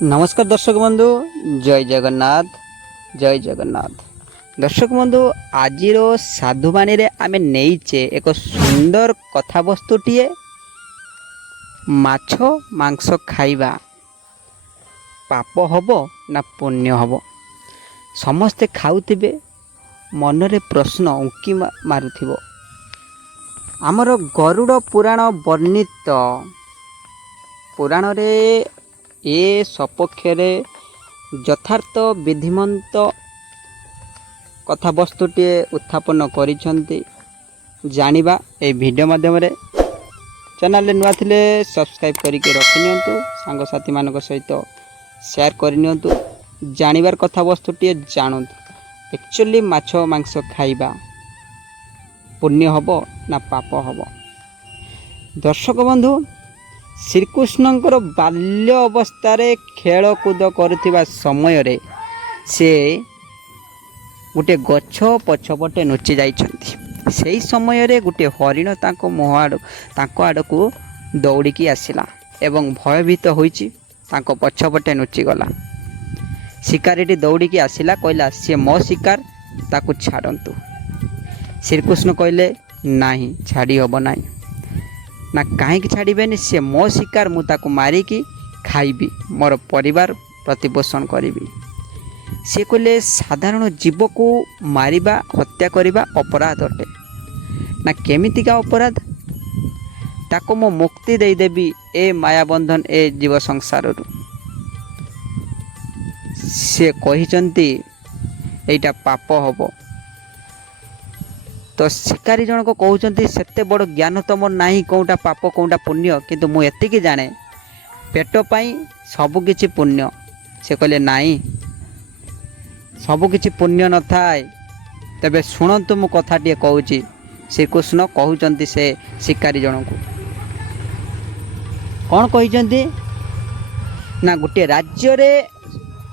नमस्कार दर्शक बंधु जय जगन्नाथ जय जगन्नाथ। दर्शक बंधु आज साधुवाणी रे आमे नहींचे एक सुंदर कथावस्तुटीए माछ मांस खाइबा पाप हब ना पुण्य हब। समस्ते खाउथिबे मनरे प्रश्न उंकी मारुथिबो। आमर गरुड़ पुराण वर्णित पुराण रे ए सपक्षरे यथार्थ विधिमंत कथावस्तुटी उत्थापन करिसेंती जानिबा ए वीडियो माध्यम चैनल नुआ थिले सब्सक्राइब करके रखि नियंतु, सांग साथी मानक सहित शेयर कर नियंतु, जानिबार कथावस्तुटी जानतु एक्चुअली माछ मांस खाइबा पुण्य हब ना पाप हब। दर्शक बंधु श्रीकृष्णंकर बाल्य अवस्था खेलकूद करुवा समय रे से गोटे गछ पछपटे नुचि जाइछंती। सेही समय रे गोटे हरिण तांको मुह आड़कू दौड़िकी आसिला एवं भयभीत होइछि तांको पछपटे नुचि गला। शिकारीटी दौड़िकी आसिला, कहला सी मो शिकार ताकू छाड़ंतु। श्रीकृष्ण कहले नाही छाड़ी हब नाही ना कहीं छाड़बेनि, सी मो शिकार मु ताकू मारिकी खाइबी, मोर परिवार प्रतिपोषण करी। सी कहले साधारण जीव को मारिबा हत्या करिबा अपराध अटे ना केमितिका अपराध, ताको मो मुक्ति दे देबी ए मायाबंधन ए जीव संसार रु। से कहिचंती एटा पाप हब। तो शिकारी जनक कहते सेते बड़ ज्ञान तो मोर नाही कौटा पाप कौटा पुण्य, किंतु मु एतिकी जाने पेट पाई सबकिछि पुण्य। से कहले नाही सबकिछि पुण्य न थाए, तबे शुणंतु मु कथाटिए कहूची। श्रीकृष्ण कहउचंती से शिकारी जनक कौन कहिचंती ना गोटे राज्य रे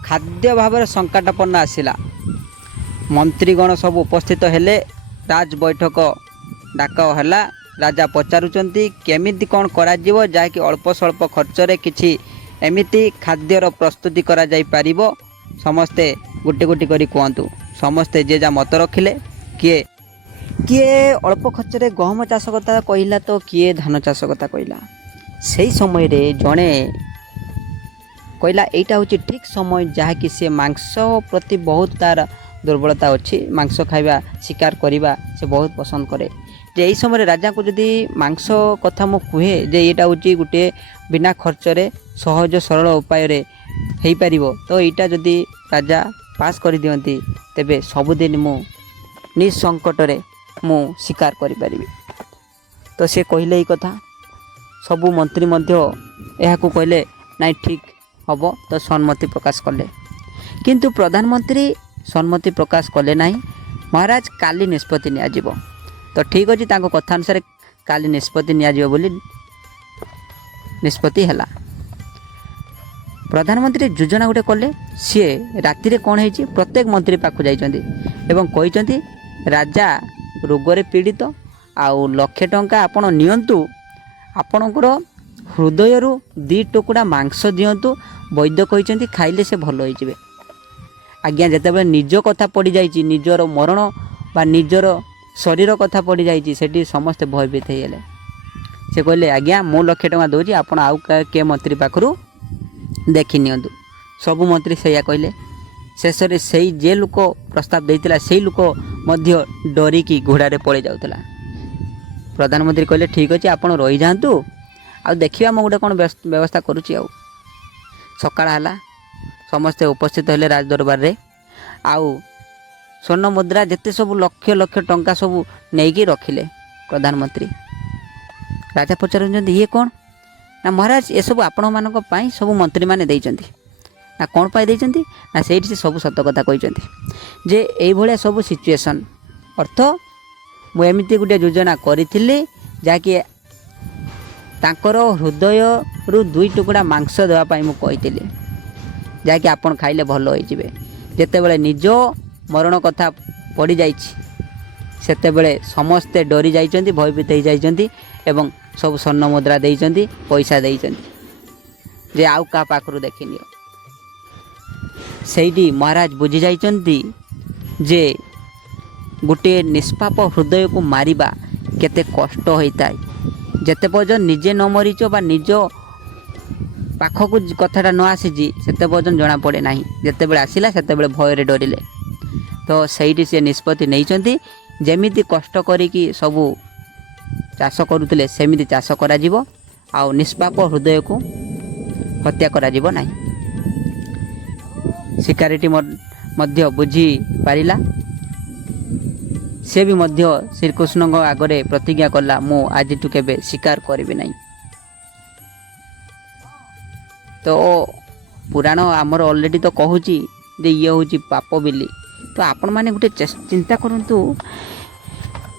खाद्य भाव संकटापन्न आसिला। मंत्रीगण सब उपस्थित हेले, राज बैठक डाक है। राजा पचारुचंती केमिति कौन करा जीवो जाकि अल्प स्वल्प खर्च रे किछि एमिति खाद्यर प्रस्तुति करा जाई पारिबो। समस्ते गुटी गुटी करी कहतु। समस्ते जे जा मत रखिले, किए किए अल्प खर्च रे गहम चाष कथा कहला, तो किए धान चाष कथा कहला। सेही समय रे जणे कहला एटा होची ठीक समय जहाँकि से मांस प्रति बहुत तार दुर्बलता अच्छी, मांस खाइबा शिकार करिबा से बहुत पसंद करे। जे यही समय राजा को जदि मांस कथा मु कहे जे एटा होची गोटे बिना खर्च रे सहज सरल उपाय रे हेई परिबो, तो एटा जदि राजा पास कर दियंती तेबे सबुदिन मु निसंकट रे मु शिकार करि परिबी। तो से कहले ई कथा सबु मंत्री मध्य एहा को कहले नाइ ठीक हबो, तो सम्मति प्रकाश कले। किंतु प्रधानमंत्री सम्मति प्रकाश कले नहीं। महाराज काली निष्पत्ति नियाजिबो, तो ठीक अच्छे तांको कथा अनुसार काली निष्पत्ति नियाजिबो बोली निष्पत्ति हैला। प्रधानमंत्री योजना गोटे कले। सी राति रे कौन है प्रत्येक मंत्री पाखु जाइछंती एवं कहिछंती राजा रोगरे पीड़ित आउ लक्षे टंका आपण नियंतु, आपणकर हृदय रु 2 टुकड़ा मांस दियंतु, वैद्य कहिछंती खाइले से भल होई जिवे। आज्ञा जिते निज कथा पड़ जाइए, निजर मरण बा निजर शरीर कथा पड़ जाइए, सेठी समस्ते भयभीत होगले। से कहले आज्ञा मो लक्षे टଙ୍କା दूची, आपण आउ के मंत्री पाखरु देखि नियंतु। सबु मंत्री सैया कहले। शेष रे सेई जे लोक प्रस्ताव देइतिला सेई लोक मध्य डरिकी घोड़ारे पड़े जाउतला। प्रधानमंत्री कहले ठीक अछि आपण रहि जांतु, आ देखिबा म गोटे कोन व्यवस्था करूची। आ सकाळ हला समस्ते उपस्थित हेले राज दरबार रे। आउ स्वर्ण मुद्रा जेते सब लक्ष लक्ष टंका सब नेकी रखिले प्रधानमंत्री। राजा पचारुचंती ये कौन ना महाराज ये सब आपण मानक पाई सब मंत्री माने देइचंती ना कौन पाई देइचंती ना सेठी से सब सत कथा कहिचंती जे एई भलिया सब सिचुएशन अर्थ मु एमिति गुटे योजना करिथिली जाकि तांकर हृदय रु 2 टुकड़ा मांस देवा पाई मु कहिथिली जाकि आपण खाइले भल होई जिवे। जेतेबेले निज मरण कथा पड़ी जाइछि सेतेबेले समस्ते डरी जाइछंती, भयभीत हो जाइछंती एवं सब स्वर्ण मुद्रा देइछंती, पैसा देइछंती जे आउ का पाखरु देखिनियो। ସେଇଠି ମହାରାଜ ବୁଝି ଯାଇଛନ୍ତି ଯେ ଗୋଟିଏ ନିଷ୍ପାପ ହୃଦୟକୁ ମାରିବା କେତେ କଷ୍ଟ ହୋଇଥାଏ। ଯେତେ ପର୍ଯ୍ୟନ୍ତ ନିଜେ ନ ମରିଛ ବା ନିଜ ପାଖକୁ କଥାଟା ନ ଆସିଛି ସେତେ ପର୍ଯ୍ୟନ୍ତ ଜଣାପଡ଼େ ନାହିଁ। ଯେତେବେଳେ ଆସିଲା ସେତେବେଳେ ଭୟରେ ଡରିଲେ। ତ ସେଇଠି ସେ ନିଷ୍ପତ୍ତି ନେଇଛନ୍ତି ଯେମିତି କଷ୍ଟ କରିକି ସବୁ ଚାଷ କରୁଥିଲେ ସେମିତି ଚାଷ କରାଯିବ ଆଉ ନିଷ୍ପାପ ହୃଦୟକୁ ହତ୍ୟା କରାଯିବ ନାହିଁ। ଶିକାରୀଟି ମଧ୍ୟ ବୁଝିପାରିଲା। ସେ ବି ମଧ୍ୟ ଶ୍ରୀକୃଷ୍ଣଙ୍କ ଆଗରେ ପ୍ରତିଜ୍ଞା କଲା, ମୁଁ ଆଜିଠୁ କେବେ ଶିକାର କରିବି ନାହିଁ। ତ ପୁରାଣ ଆମର ଅଲରେଡ଼ି ତ କହୁଛି ଯେ ଇଏ ହେଉଛି ପାପ ବୋଲି। ତ ଆପଣମାନେ ଗୋଟେ ଚିନ୍ତା କରନ୍ତୁ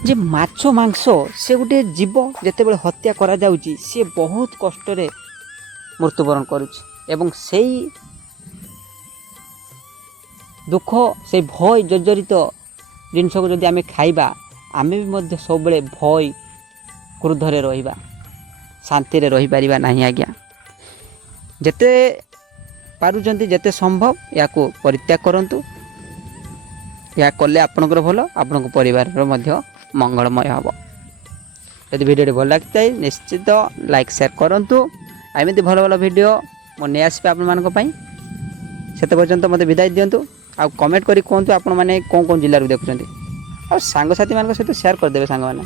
ଯେ ମାଛ ମାଂସ ସେ ଗୋଟେ ଜୀବ ଯେତେବେଳେ ହତ୍ୟା କରାଯାଉଛି ସିଏ ବହୁତ କଷ୍ଟରେ ମୃତ୍ୟୁବରଣ କରୁଛି ଏବଂ ସେଇ ଦୁଃଖ ସେଇ ଭୟ ଜର୍ଜରିତ ଜିନିଷକୁ ଯଦି ଆମେ ଖାଇବା ଆମେ ବି ମଧ୍ୟ ସବୁବେଳେ ଭୟ କ୍ରୋଧରେ ରହିବା, ଶାନ୍ତିରେ ରହିପାରିବା ନାହିଁ ଆଜ୍ଞା। ଯେତେ ପାରୁଛନ୍ତି ଯେତେ ସମ୍ଭବ ଏହାକୁ ପରିତ୍ୟାଗ କରନ୍ତୁ। ଏହା କଲେ ଆପଣଙ୍କର ଭଲ, ଆପଣଙ୍କ ପରିବାରର ମଧ୍ୟ ମଙ୍ଗଳମୟ ହେବ। ଯଦି ଭିଡ଼ିଓଟି ଭଲ ଲାଗିଥାଏ ନିଶ୍ଚିତ ଲାଇକ୍ ସେୟାର କରନ୍ତୁ। ଏମିତି ଭଲ ଭଲ ଭିଡ଼ିଓ ମୁଁ ନେଇ ଆସିବି ଆପଣମାନଙ୍କ ପାଇଁ। ସେତେ ପର୍ଯ୍ୟନ୍ତ ମୋତେ ବିଦାୟ ଦିଅନ୍ତୁ। ଆଉ କମେଣ୍ଟ କରି କୁହନ୍ତୁ ଆପଣମାନେ କେଉଁ ଜିଲ୍ଲାରୁ ଦେଖୁଛନ୍ତି। ଆଉ ସାଙ୍ଗସାଥିମାନଙ୍କ ସହିତ ସେୟାର କରିଦେବେ ସାଙ୍ଗମାନେ।